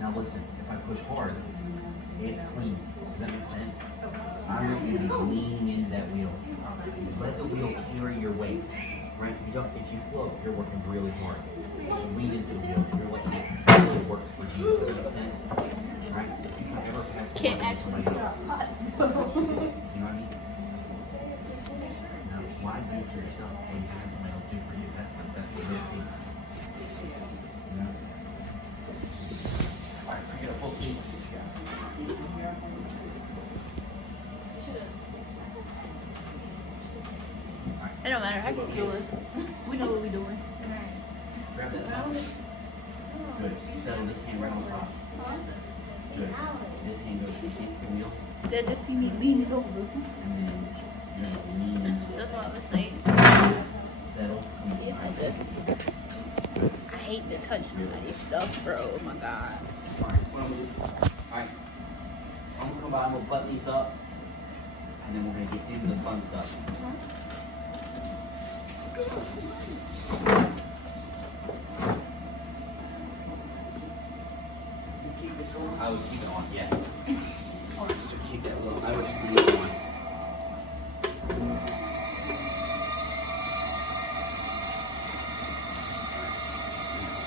Now listen, if I push hard, it's clean. Does that make sense? I want you to lean into that wheel. Let the wheel carry your weight. Right? You don't. If you float, you're working really hard. If you lean into the wheel, you're letting it really work for you. Does that make sense? Right? If you can ever pass Can't somebody actually else, you know what I mean? Now, why do for yourself when you have somebody else do for you? That's the good thing. You know? All right, bring it up full speed. Let's see what you got. It don't matter how you feel it. We know what we're doing. Grab that thumb. Good. Settle this hand right on top. Good. This hand goes against the wheel, They just see me leaning over. and then you're gonna lean. That's what I was saying. Settle. Yeah, I did. I hate to touch somebody's stuff, bro. Oh my god. Alright, what I'm gonna do. Alright. I'm gonna come by, I'm gonna button these up, and then we're gonna get into the fun stuff. I would keep it on, yeah. So keep that low. I would just leave it on.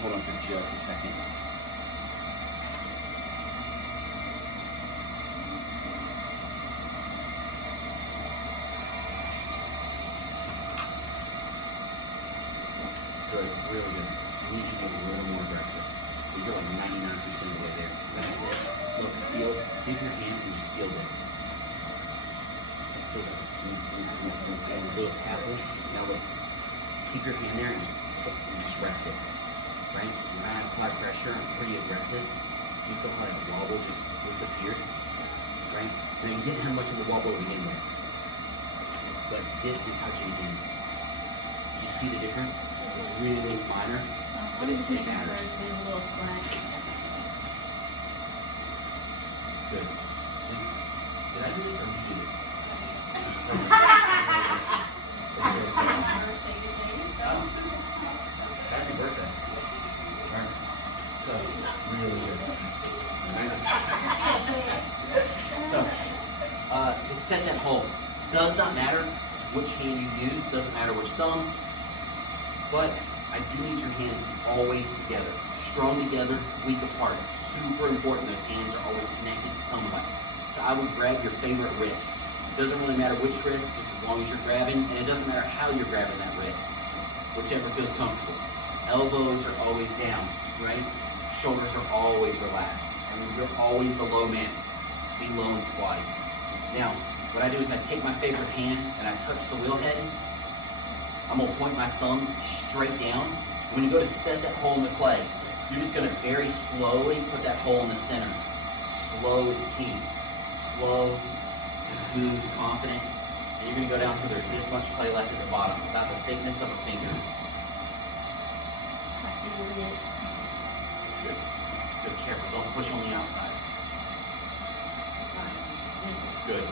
Hold on for just a second. Good, really good. I need you to get a little more aggressive. You're like 99% of the way there. That's it. Look, feel, take your hand and just feel this. So feel that. A little tackle. Now look, keep your hand there and just rest it. Right? When I apply pressure, I'm pretty aggressive. You feel how that wobble just disappeared. Right? Now you didn't have much of a wobble to begin with. But dip and touch it again. Do you see the difference? It's really minor, but it matters. Good. Did I do this or did you do this? Happy birthday. Alright. So, really good. So, to set that hold, does not matter which hand you use, doesn't matter which thumb, but I do need your hands always together. Strong together, weak apart. Super important, those hands are always connected to somebody. So I would grab your favorite wrist. It doesn't really matter which wrist, just as long as you're grabbing, and it doesn't matter how you're grabbing that wrist. Whichever feels comfortable. Elbows are always down, right? Shoulders are always relaxed. And you're always the low man. Be low and squatty. Now, what I do is I take my favorite hand and I touch the wheel head. I'm gonna point my thumb straight down. When you go to set that hole in the clay, you're just gonna very slowly put that hole in the center. Slow is key. Slow, smooth, confident. And you're gonna go down till there's this much clay left at the bottom, about the thickness of a finger. Good. Good, careful, don't push on the outside. Good.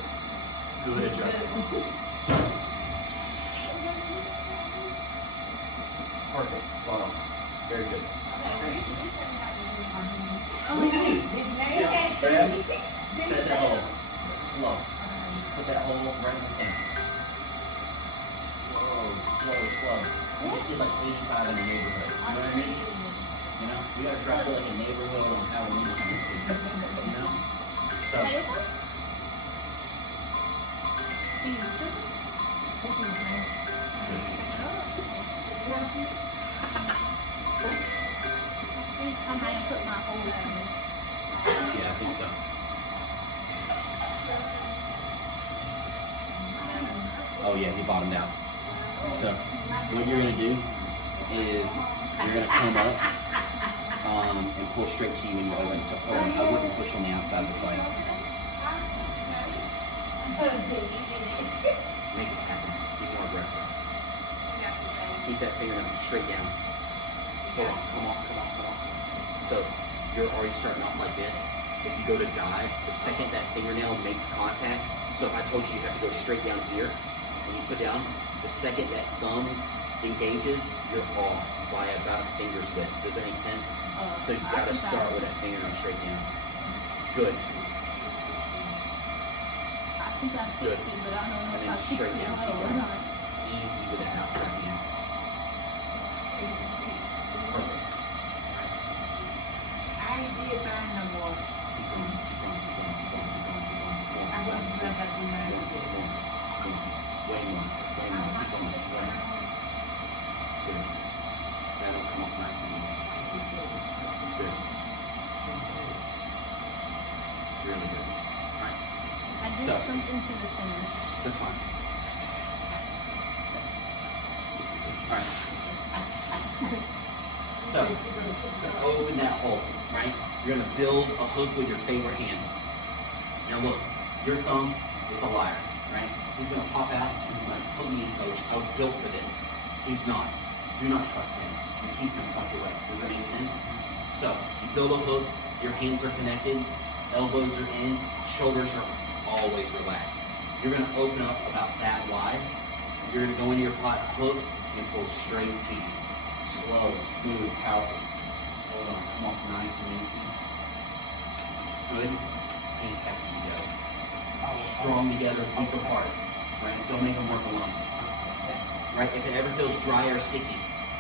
Good adjustment. Perfect. Spot on. Very good. Grab. Set that hole. Slow. Just put that hole right in the center. Slow. We just did like 85 in the neighborhood. You know what I mean? You know? We gotta drop it like a neighborhood on Halloween kind of thing. You know? So. I might put my whole Yeah, I think so. Oh yeah, he bottomed out. So what you're gonna do is you're gonna come up and pull straight to you when you open. So I wouldn't push on the outside of the plate. Make it happen. Be more aggressive. Keep that fingernail straight down. Come on. So you're already starting off like this. If you go to dive, the second that fingernail makes contact, so if I told you have to go straight down here, when you put down, the second that thumb engages, you're off by about a finger's width. Does that make sense? So you gotta start with that fingernail straight Good. I think I'm 50, Good. but I don't know And if then I'm 60 straight down. Keep or going. not. Easy with that outside hand. Perfect. I ain't did mine no more. Keep going. Keep going. Keep going. Keep going. Keep going. Keep going. Keep I going. wasn't glad I did mine Boom, again. boom, boom. Way more. Way more. Keep going. Keep going. Good. Settle. Come off nice and easy. Good. Really good. All right. I did So- something to the center. That's fine. All right. So, to open that hole, right? You're gonna build a hook with your favorite hand. Now look, your thumb is a liar, right? He's gonna pop out and he's gonna put me in coach. I was built for this. He's not. Do not trust him. You keep him tucked away. Does that make sense? So, you build a hook, your hands are connected, elbows are in, shoulders are always relaxed. You're gonna open up about that wide. You're gonna go into your pot hook and pull straight to you. Slow, smooth, powerful. Hold on, come off nice and easy. Good. Hands have to be together. Strong together, weak apart. Right? Don't make them work alone. Right? If it ever feels dry or sticky,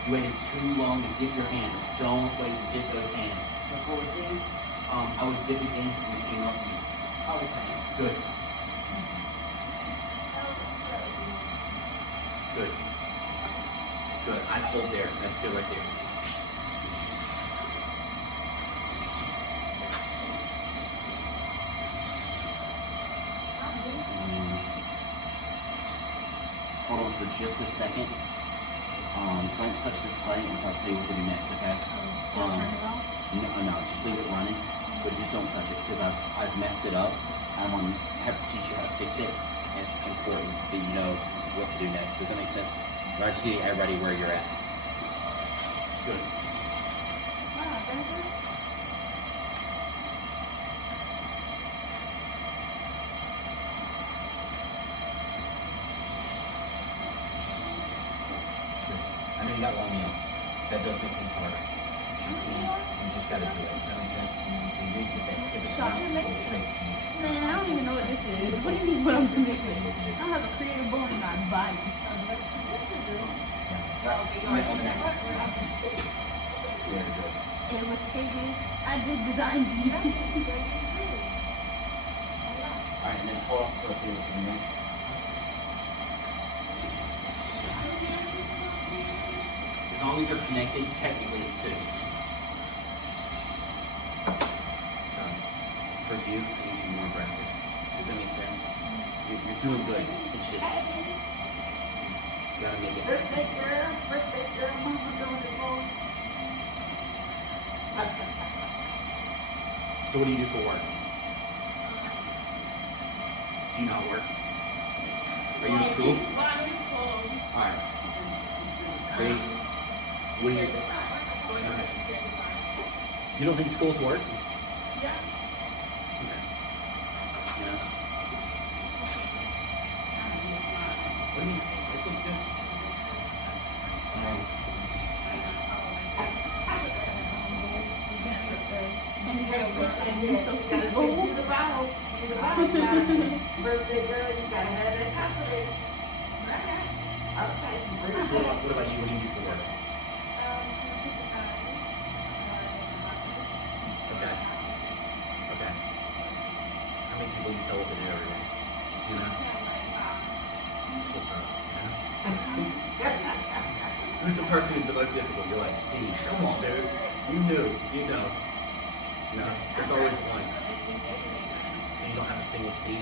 you waited too long to dip your hands. Don't wait to dip those hands. Before these, I would dip it in when you came up to you. Good. Good. Good. I'd hold there. That's good right there. Hold on for just a second. Don't touch this clay until I tell you what to do next, okay? Turn it off. No, just leave it running, but just don't touch it because I've messed it up. I want to have to teach you how to fix it. It's important that you know what to do next. Does that make sense? But I just need everybody where you're at. Good. Wow, that's it. I know you got long nails. That does make things harder. You just gotta do it. Does that make sense? You need to get that tip of Shot the your mouth leg? straight. Man, I don't even know what this is. What do you mean what I'm connected? I have a creative bone in my body. Very good. It was hated. I did design these. All right, and then pull up so it's able to move. As long as you're connected, technically it's two. So, for you, I need to be more aggressive. Does that make sense? You're doing good. It's just, you gotta make it. birthday girl, mama doing the phone. So what do you do for work? Do you not work? Are you in school? Alright. Great. What do you? Okay. You don't think schools work? Yeah. Okay. Yeah. What do you? This looks good. Birthday girl, you gotta have that chocolate. Okay. What about you? What do you do for work? Okay. Okay. How many people you tell what to do every day? You know? What's up? Who's the person who's the most difficult? You're like, Steve, come on, dude. You know. No, there's always one. So you don't have a single Steve?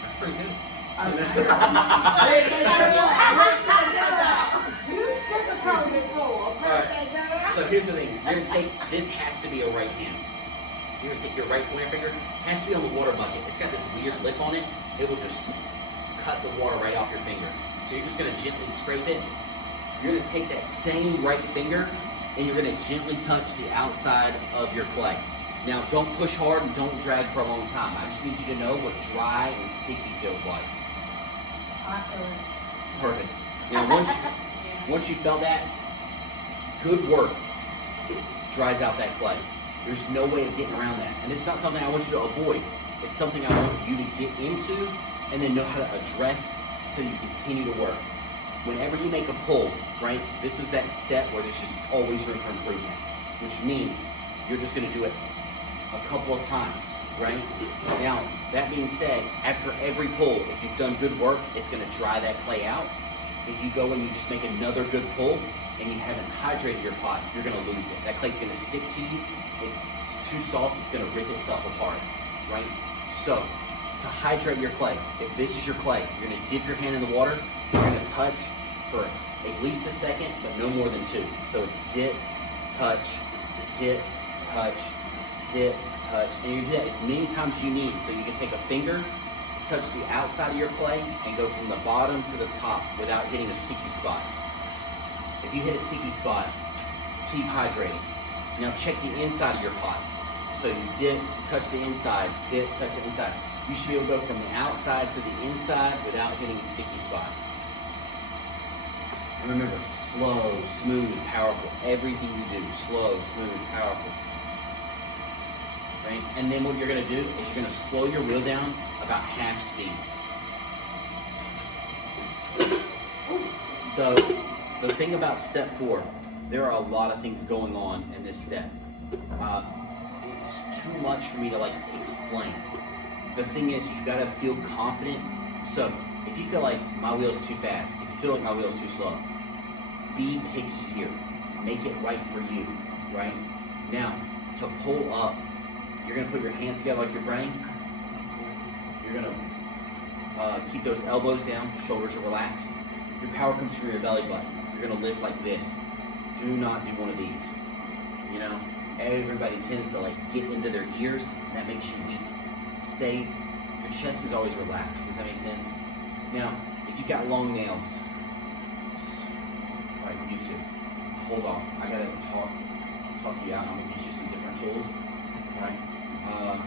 That's pretty good. You sugarcoat it for a birthday girl. So here's the thing. You're gonna take, this has to be a right hand. You're gonna take your right pointer finger, has to be on the water bucket. It's got this weird lip on it. It will just cut the water right off your finger. So you're just gonna gently scrape it. You're gonna take that same right finger and you're gonna gently touch the outside of your clay. Now don't push hard and don't drag for a long time. I just need you to know what dry and sticky feels like. Perfect. Now once you felt that, good work. Dries out that clay. There's no way of getting around that. And it's not something I want you to avoid. It's something I want you to get into and then know how to address so you continue to work. Whenever you make a pull, right, this is that step where there's just always room for improvement, which means you're just going to do it a couple of times, right? Now, that being said, after every pull, if you've done good work, it's going to dry that clay out. If you go and you just make another good pull and you haven't hydrated your pot, you're going to lose it. That clay's going to stick to you. It's too soft, it's going to rip itself apart, right? So, to hydrate your clay, if this is your clay, you're going to dip your hand in the water, you're going to touch for at least a second, but no more than 2. So it's dip, touch, dip, touch, dip, touch. And you do that as many times as you need. So you can take a finger, touch the outside of your clay, and go from the bottom to the top without hitting a sticky spot. If you hit a sticky spot, keep hydrating. Now check the inside of your pot. So you dip, touch the inside, dip, touch the inside. You should be able to go from the outside to the inside without hitting a sticky spot. And remember, slow, smooth, powerful. Everything you do, slow, smooth, powerful. Right? And then what you're going to do is you're going to slow your wheel down about half speed. So, the thing about step 4, there are a lot of things going on in this step. It's too much for me to explain. The thing is, you got to feel confident. So, if you feel like my wheel's too fast, if you feel like my wheel's too slow, be picky here. Make it right for you, right? Now, to pull up, you're going to put your hands together like you're praying. You're going to keep those elbows down, shoulders are relaxed. Your power comes from your belly button. You're going to lift like this. Do not do one of these. You know, everybody tends to get into their ears. That makes you weak. Stay, your chest is always relaxed. Does that make sense? Now, if you've got long nails, all right, you two, hold off. I gotta talk you out. I'm gonna teach you some different tools. All right?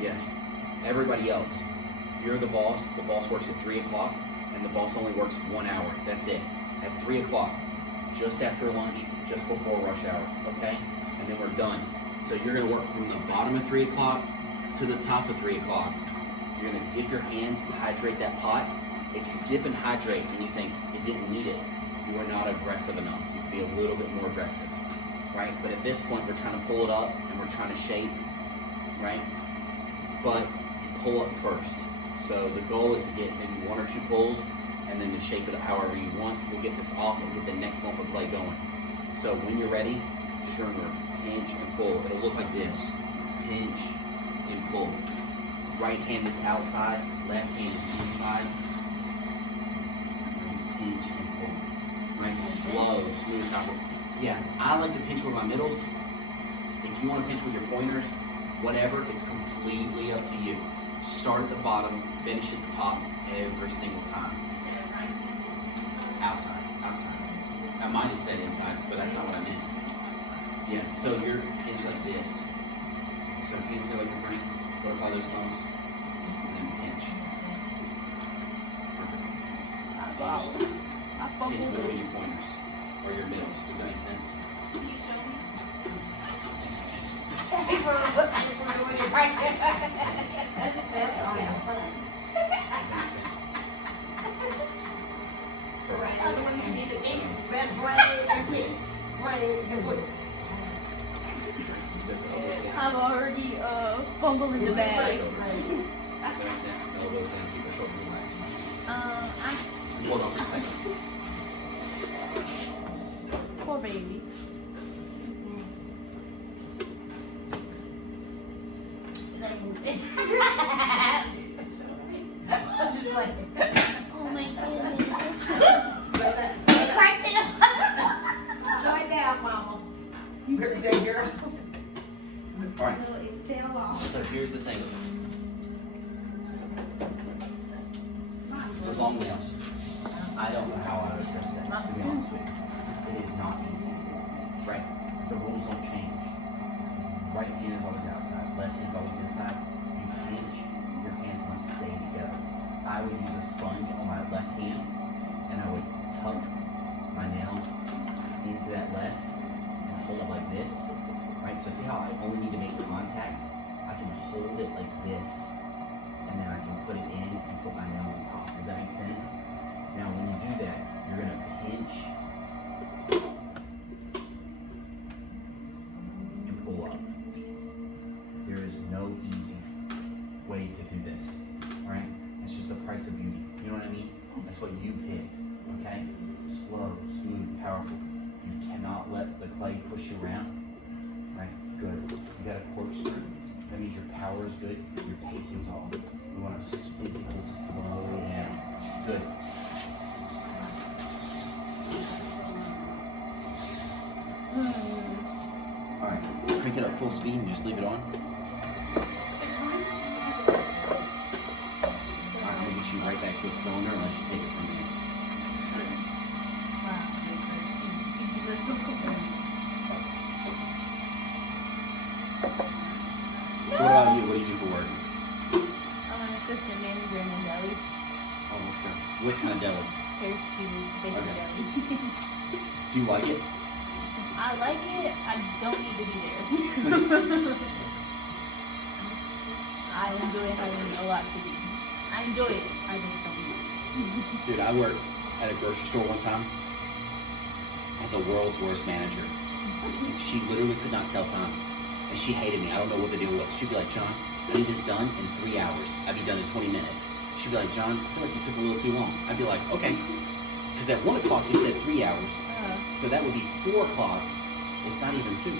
Yeah. Everybody else, you're the boss. The boss works at 3 o'clock, and the boss only works 1 hour. That's it. At 3 o'clock, just after lunch, just before rush hour. Okay? And then we're done. So you're gonna work from the bottom of 3 o'clock to the top of 3 o'clock. You're gonna dip your hands and hydrate that pot. If you dip and hydrate and you think it didn't need it, you are not aggressive enough. You can be a little bit more aggressive, right? But at this point, we're trying to pull it up and we're trying to shape, right? But you pull up first. So the goal is to get maybe 1 or 2 pulls and then to shape it however you want. We'll get this off and get the next lump of clay going. So when you're ready, just remember, pinch and pull. It'll look like this. Pinch and pull. Right hand is outside, left hand is inside. Pinch and pull. Right? Slow, smooth, powerful. Yeah, I like to pinch with my middles. If you want to pinch with your pointers, whatever, it's completely up to you. Start at the bottom, finish at the top every single time. Outside, outside. I might have said inside, but that's not what I meant. Yeah, so you're pinch like this. So hands go like you're praying. Butterfly those thumbs. And then pinch. Perfect. Wow. Pinch between your pointers or your middles. Does that make sense? People are looking at you when you're right there. I just said, oh, have fun. Correct. Other one you need to eat, red bread, and pigs. Bread and pigs. Those elbows down. I'm already fumbling the bag. Does that make sense? Elbows in, keep your shoulders relaxed. Hold on for a second. Poor baby. Oh my goodness. Cracked it up. Slow it down, mama. Birthday girl. All right. No, it fell off. So here's the thing. With long nails, I don't know how I would address that, to be honest with you. It is not easy. Right? The rules don't change. Right hand is always outside, left hand is always inside. You pinch, your hands must stay together. I would use a sponge on my left hand, and I would tuck my nail into that left and hold it like this. Right? right? So see how I only need to make contact? I can hold it like this, and then I can put it in and put my nail on top. Does that make sense? Now when you do that, you're gonna pinch and pull up. There is no easy way to do this, all right? It's just the price of beauty. You know what I mean? That's what you picked, okay? Slow, smooth, powerful. You cannot let the clay push you around, right? Good. You got a corkscrew. That means your power is good, your pacing's off. We want to physically slow down. Good. All right, crank it up full speed and just leave it on. All right, I'm gonna get you right back to the cylinder and let you take it from there. So what about you? What do you do for work? I'm an assistant manager in a deli. Oh, let's go. What kind of deli? There's two basic Okay. deli. Do you like it? I like it. I don't need to be there. I enjoy having a lot to do. I enjoy it. I just don't do it. Dude, I worked at a grocery store one time. I had the world's worst manager. She literally could not tell time. And she hated me. I don't know what the deal was. She'd be like, John, I need this done in 3 hours. I'd be done in 20 minutes. She'd be like, John, I feel like you took a little too long. I'd be like, okay. Because at 1 o'clock it said 3 hours. So that would be 4 o'clock. It's not even 2.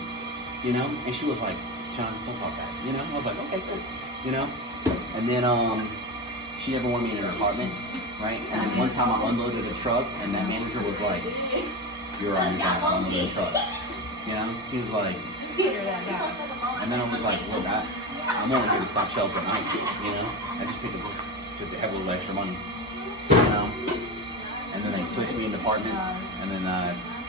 You know? And she was like, John, don't talk back. You know? I was like, okay, cool. You know? And then she never wanted me in her apartment, right? And then one time I unloaded a truck and that manager was like, you're on your back, unloading a truck. You know? He was like, Figure that out. and then I was like, look, I'm only here to stock shelves at night, you know? I just picked up this to have a little extra money, you know? And then they switched me in departments, and then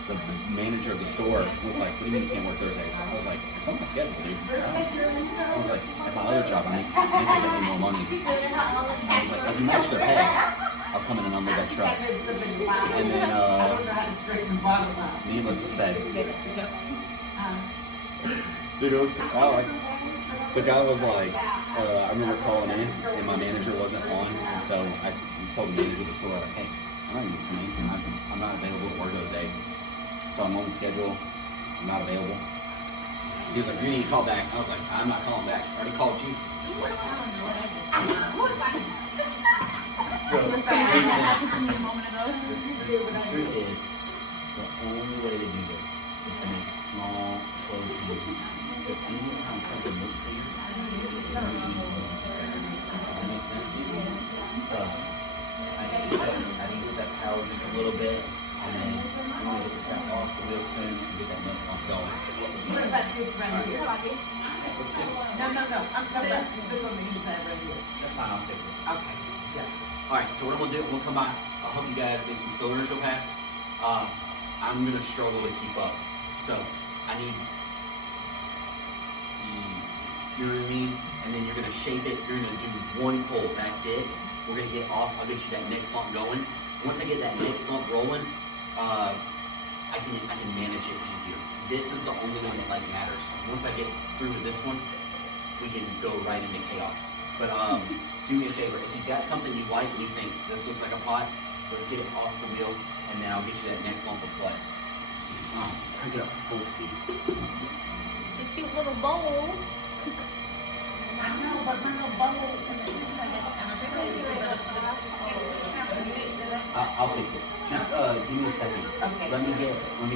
the manager of the store was like, what do you mean you can't work Thursdays? I was like, it's on my schedule, dude. I was like, at my other job, I make significantly more money. I was like, if you match their pay, I'll come in and unload that truck. And then, needless to say, dude, it was, the guy was like, I remember calling in and my manager wasn't on, and so I told the manager of the store, like, hey, I'm not even coming in, I'm not available to work those days. So I'm on the schedule, I'm not available. He was like, you need to call back. I was like, I'm not calling back, I already called you. So, That happened to me a moment ago. the truth is, the only way to do this is to make small, slow changes. So anytime something looks bigger, it's going to be more. Does that make sense? So I need to get that power just a little bit, and then I'm going to get that off the wheel soon to get that next one going. What about this right here? Looks good. No, I'm talking about this on the inside right here. That's fine, I'll fix it. Okay. Alright, so what I'm going to do, we'll come by. I'll help you guys get some cylinders real fast. I'm going to struggle to keep up. So I need ease. You know what I mean? And then you're gonna shape it, you're gonna do one pull, that's it. We're gonna get off, I'll get you that next lump going. Once I get that next lump rolling, I can manage it easier. This is the only one that like matters. Once I get through with this one, we can go right into chaos. But do me a favor, if you've got something you like and you think this looks like a pot, let's get it off the wheel and then I'll get you that next lump of clay. Crank it up full speed. The cute little bowl. I know, but my little bubble. I'll fix it. Just give me a second. Okay. Let me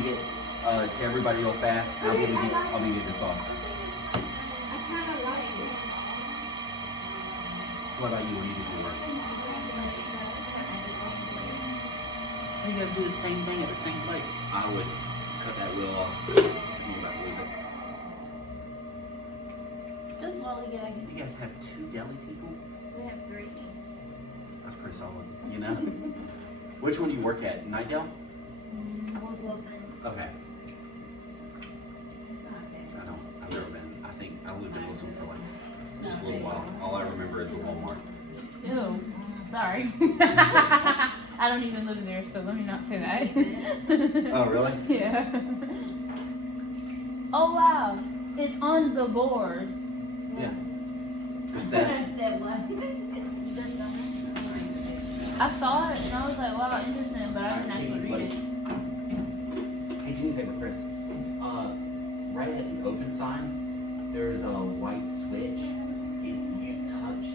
get to everybody real fast, and I'll be get this off. I kind of like it. What about you? What do you do for work? You guys do the same thing at the same place. I would cut that wheel off. I'm about to lose it. Just lollygag. You guys have 2 deli people? We have 3. That's pretty solid. You know? Which one do you work at? Nightdale? What's Wilson? Okay. I know. I've never been. I think I lived in Wilson for like just a little while. All I remember is the Walmart. Ew. Sorry. I don't even live there, so let me not say that. Oh, really? Yeah. Oh wow. It's on the board. Yeah. The steps. Step one. I saw it and I was like, wow, interesting, but I didn't actually read it. Hey, do me a favor, Chris. Right at the open sign, there's a white switch. If you touch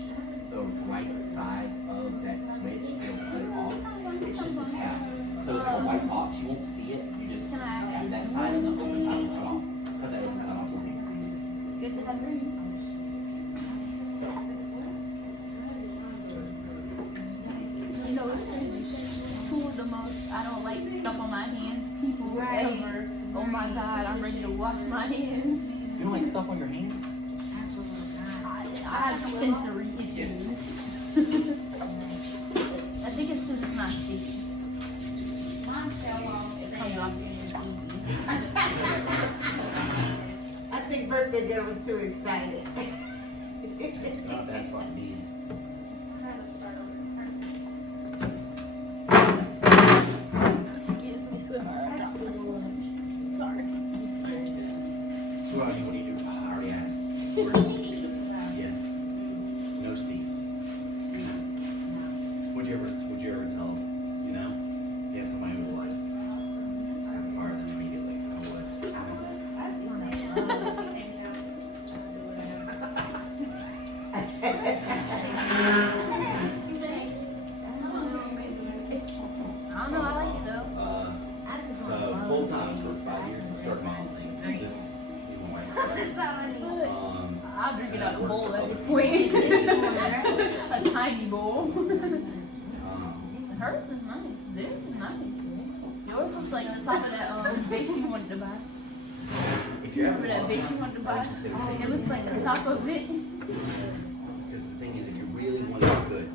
the right side of that switch, it'll put it off. It's just a tap. So if a white box, you won't see it. You just Can I ask tap you that this? side and the open side will come off. Cut that open side off for me. It's good to have dreams. You know, it's crazy. Two of the most I don't like stuff on my hands people Right. ever. Oh my god, I'm ready to wash my hands. You don't like stuff on your hands? I have sensory issues. I think it's because it's not sticky. Mine fell off. It comes off easy. I think birthday girl was too excited. That's what I mean. Excuse me, swimmer. Sorry. What do you do? I already asked. Yeah. No Steves. Would you ever tell, you know? You have somebody who was like, I'm fired them immediately. I would. I don't know, I like it though. So full time for 5 years and started my own thing. Just even my I'll drink it out of a bowl at this point. A tiny bowl. Hers is nice. Theirs is nice. Yours looks like the top of that base you wanted to buy. if you're Remember that base you wanted to buy? It looks like the top of it. Because the thing is, if you really want to do good,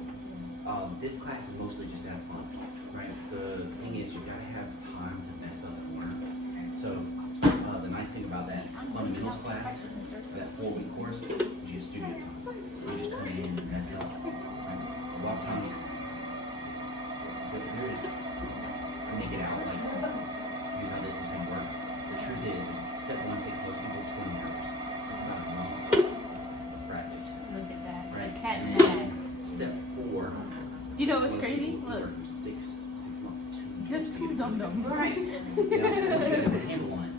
this class is mostly just to have fun, right? The thing is, you gotta have time to mess up and learn. So the nice thing about that fundamentals class, that 4-week course, is you get studio time. You just come in and mess up. Right? A lot of times, but here's make it out like here's how this is gonna work. The truth is step 1 takes most people 20 hours. It's about a month of practice. Look at that. Right. A cat in And the then bag. Step 4. You know most what's crazy? people Look. work for 6 months to 2 years. Just to two get it dum done. dums. Right. You know, once you have a handle on it,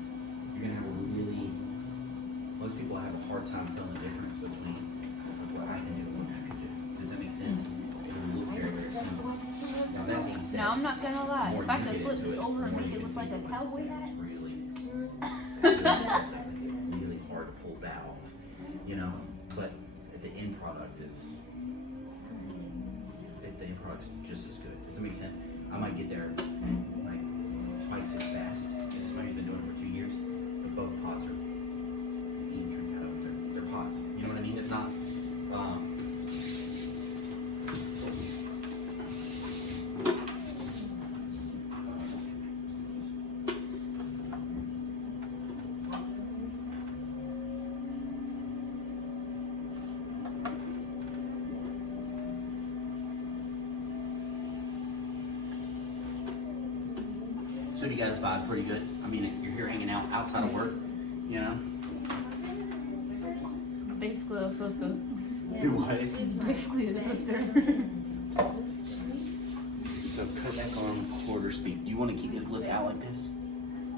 you're gonna have a really. Most people have a hard time telling the difference between what I can do and what I can do. Does that make sense? It will look very, very similar. Now that being said, Now I'm not gonna lie. the more If I you could get flip into this it, over the and more make you it look see like a what cowboy it's hat. really hard pulled out, you know. But the end product is, the end product's just as good. Does that make sense? I might get there like twice as fast as somebody who's been doing it for 2 years, but both pots are eat and drink out of. They're pots. You know what I mean? It's not. So do you guys vibe pretty good? I mean, you're here hanging out outside of work, you know? Basically a sister. Do what? She's basically a sister. So cut back on quarter speed. Do you want to keep this look out like this?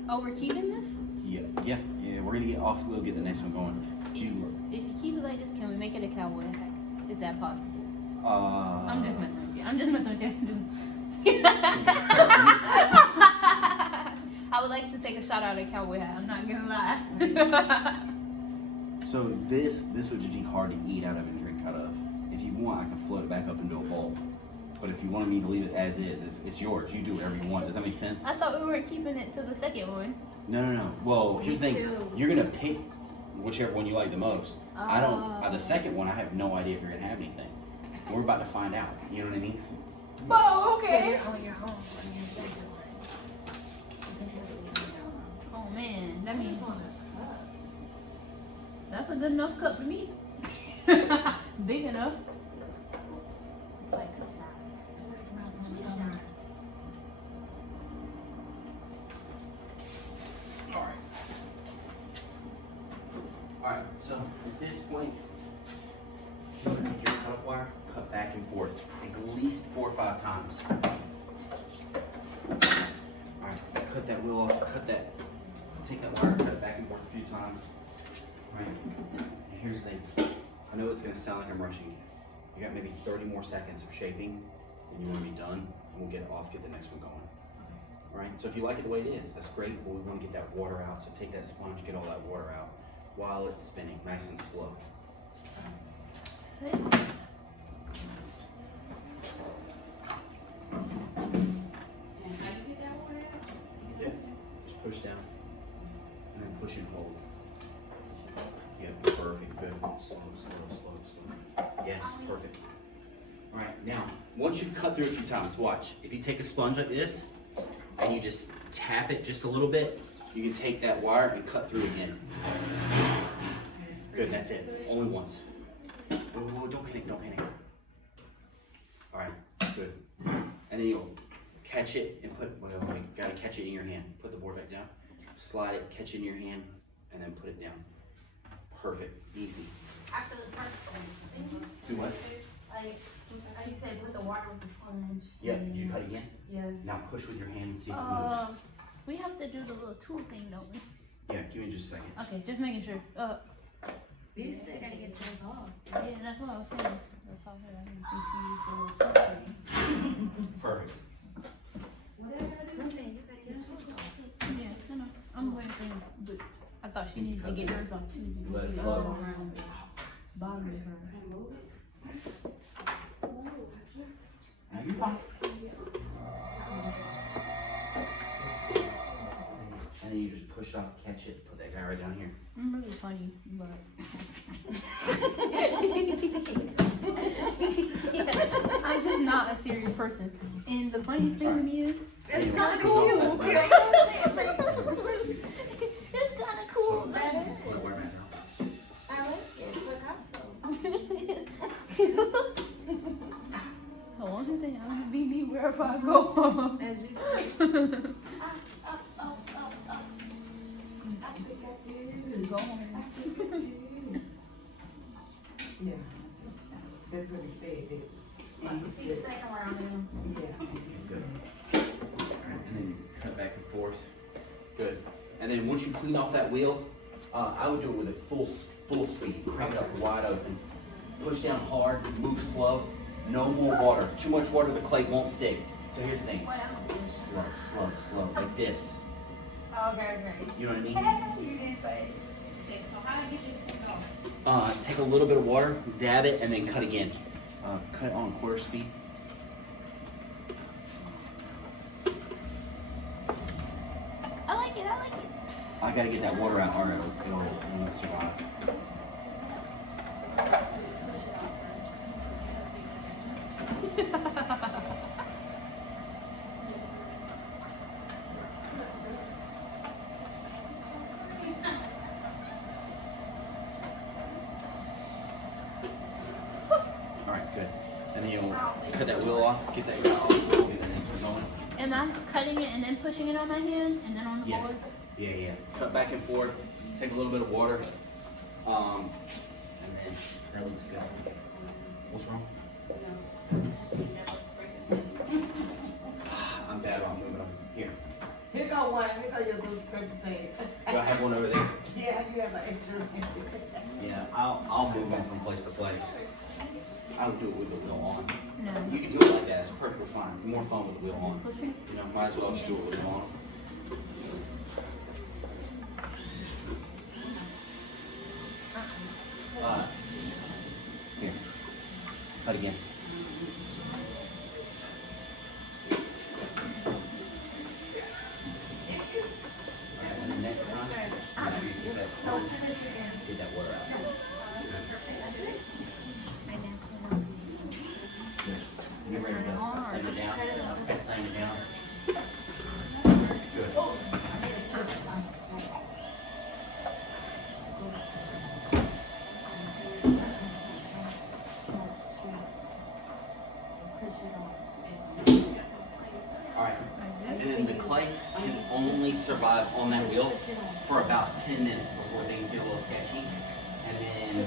Oh, we're keeping this? Yeah. We're gonna get off. We'll get the next one going. Do you, If you keep it like this, can we make it a cowboy hat? Is that possible? I'm I'm just messing with you. I'm just messing with you. I would like to take a shot out of cowboy hat. I'm not gonna lie. So this would just be hard to eat out of and drink out of. If you want, I can float it back up into a bowl. But if you wanted me to leave it as is, it's yours. You do whatever you want. Does that make sense? I thought we weren't keeping it to the second one. No. Well, here's the thing. You're gonna pick whichever one you like the most. I don't. The second one, I have no idea if you're gonna have anything. We're about to find out. You know what I mean? Oh, okay. You're on your own. Oh man, that means that's a good enough cup to me. Big enough. It's like a shot. All right. back and forth, at least 4 or 5 times. Alright, cut that wheel off, take that wire, cut it back and forth a few times. Alright, and here's the thing. I know it's gonna sound like I'm rushing you. You got maybe 30 more seconds of shaping, and you wanna be done, and we'll get it off, get the next one going. Alright, so if you like it the way it is, that's great, but we wanna get that water out, so take that sponge, get all that water out while it's spinning, nice and slow. Yeah, just push down, and then push and hold. Yeah, perfect, good. Slow, slow, slow, slow. Yes, perfect. All right, now, once you've cut through a few times, watch. If you take a sponge like this, and you just tap it just a little bit, you can take that wire and cut through again. Good, that's it. Only once. Whoa, whoa, don't panic, don't panic. All right, good. And then you'll catch it and put, well, you gotta catch it in your hand. Put the board back down, slide it, catch it in your hand, and then put it down. Perfect, easy. After the first one. Do what? Like, you said with the water with the sponge. Yeah, did you cut again? Yeah. Now push with your hand and see if it moves. We have to do the little tool thing, don't we? Yeah, give me just a second. Okay, just making sure. You still gotta get those off. Yeah, that's what I was saying. That's all I didn't think you used the little tool thing. Perfect. I'm saying you gotta get those off. Yeah, I know. I'm waiting for him, but I thought she needed to get hers off too. Let it Get flow. all around the bottom of her. Now you're fine. And then you just push it off, catch it, put that guy right down here. I'm really funny, but. I'm just not a serious person. And the funniest thing to me is, It's Anyway, kinda take cool. off that You wire. know what I'm saying? it's kind of cool. Put the wire back down. I like it, Picasso. The only thing I'm gonna be me wherever I go. As we go. I think I do. Go home. Yeah, that's what he said. See the second round in. Yeah. Good. Alright, and then cut back and forth. Good. And then once you clean off that wheel, I would do it with a full speed. Crank it up wide open. Push down hard, move slow. No more water. Too much water, the clay won't stick. So here's the thing. Slow, slow, slow, like this. Okay. You know what I mean? You didn't say. So how do you get this thing off? Take a little bit of water, dab it, and then cut again. Cut it on quarter speed. I like it. I like it. I gotta get that water out, or it won't survive. Alright, good. And then you'll cut that wheel off, get that off, get the next one going. Am I cutting it and then pushing it on my hand and then on the Yeah. board? Yeah. Cut back and forth, take a little bit of water, and then that looks good. What's wrong? I'm bad on moving them. Here, Here go one, here go your little scraping things. do I have one over there? Yeah, you have an extra. Yeah, I'll move them from place to place. I'll do it with the wheel on. No. You can do it like that, it's perfectly fine. More fun with the wheel on. Pushing? You know, might as well just do it with the wheel on. Here, cut again. And the next time, make sure you get that sponge, get that water out. You ready to sand it down? Okay, sand it down. Good. Alright, and then the clay can only survive on that wheel for about 10 minutes before things get a little sketchy. And then,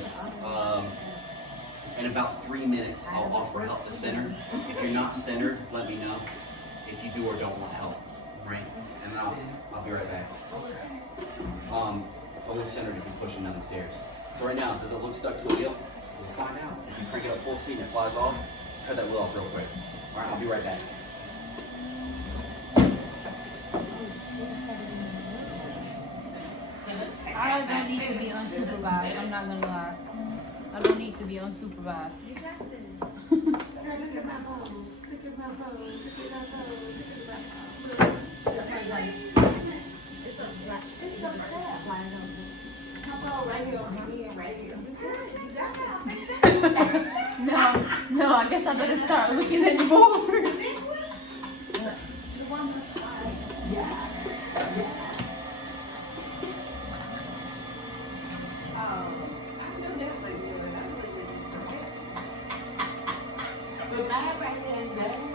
in about 3 minutes, I'll offer help to center. If you're not centered, let me know. If you do or don't want help, right? And then I'll be right back. It's only centered if you're pushing down the stairs. So right now, does it look stuck to a wheel? We'll find out. If you crank it up full speed and it flies off, cut that wheel off real quick. All right, I'll be right back. I don't need to be unsupervised. I'm not gonna lie. I don't need to be unsupervised. You got this. Girl, look at my bowl. Look at my bowl. Look at my bowl. Look at my bowl. It's so flat. My bowl right here on the end, right here. You good. You got that. No, I guess I better start looking at the board. But mine right there in the